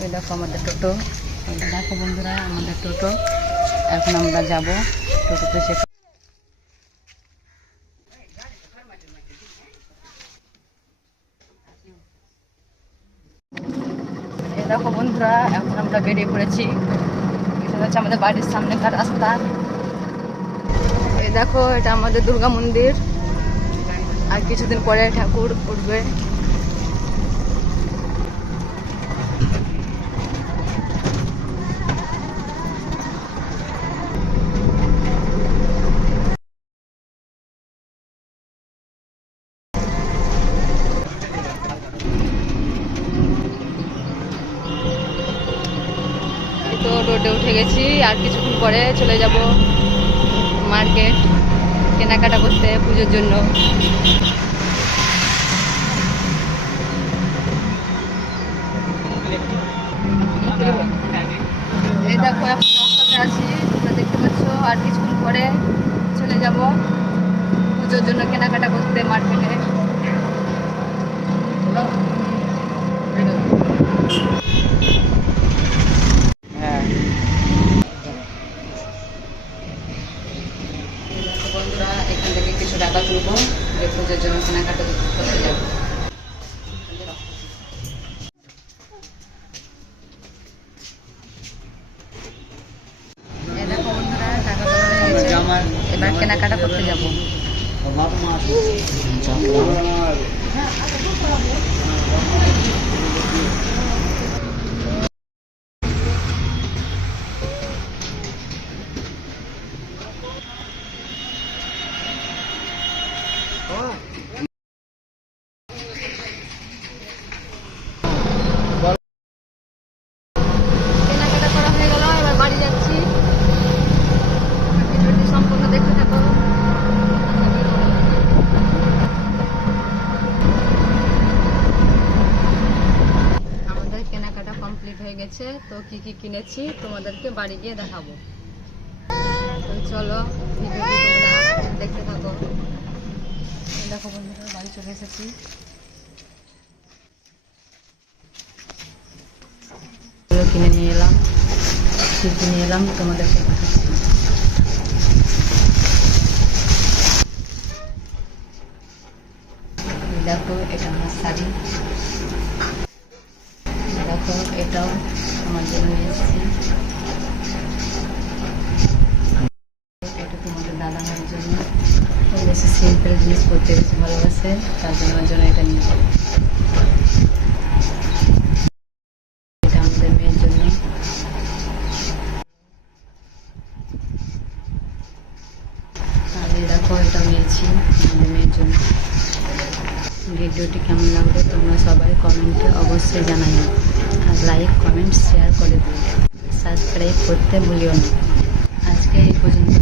ওই দেখো আমাদের টোটো, দেখো বন্ধুরা আমাদের টোটো। এখন আমরা যাব টোটোতে। সে দেখো বন্ধুরা এখন আমরা বেরিয়ে পড়েছি। এটা হচ্ছে আমাদের বাড়ির সামনেকার রাস্তা। এই দেখো এটা আমাদের দুর্গা মন্দির, আর কিছুদিন পরে ঠাকুর উঠবে। তো রোডে উঠে গেছি, আর কিছুক্ষণ পরে চলে যাব মার্কেট কেনাকাটা করতে পুজোর জন্য। এই দেখো এখন রাস্তাতে আছি, তোমরা দেখতে পাচ্ছ। আর কিছুক্ষণ পরে চলে যাব পুজোর জন্য কেনাকাটা করতে মার্কেটে। বন্ধুরা এখান থেকে কিছু টাকা তুলবো, যে পুজোর জন্য কেনাকাটা করতে যাবো। দেখো বন্ধুরা টাকা তোলা হয়ে গেছে, এবার কেনাকাটা করতে যাবো। কেনাকাটা করা হয়ে গেল, এবার বাড়ি যাচ্ছি। ভিডিওটি সম্পূর্ণ দেখতে থাকো। আমাদের কেনাকাটা কমপ্লিট হয়ে গেছে, তো কি কি কিনেছি তোমাদেরকে বাড়ি গিয়ে দেখাবো। তো চলো ভিডিওটি তোমরা দেখতে থাকো। দেখো বন্ধুরা বাড়ি চলে এসেছি। কিনে নিয়ে এলাম, কি কিনে এলাম তোমাদেরকে দেখাচ্ছি। দেখো এটা আমার শাড়ি, দেখো এটাও আমার জন্য নিয়ে এসেছি। এটা তোমাদের দাদা ভাইয়ের জন্য, ও বেশি সিম্পল জিনিস পরতে বেশি ভালোবাসে, তার জন্য ওর জন্য এটা নিয়ে যাবো। এটা আমাদের মেয়ের জন্য। আর এই দেখো এটাও নিয়েছি আমাদের মেয়ের জন্য। ভিডিওটি কেমন লাগলো তোমরা সবাই কমেন্টে অবশ্যই জানাইও, আর লাইক কমেন্ট শেয়ার করে দিও, সাবস্ক্রাইব করতে ভুলিও না। আজকে এই পর্যন্ত।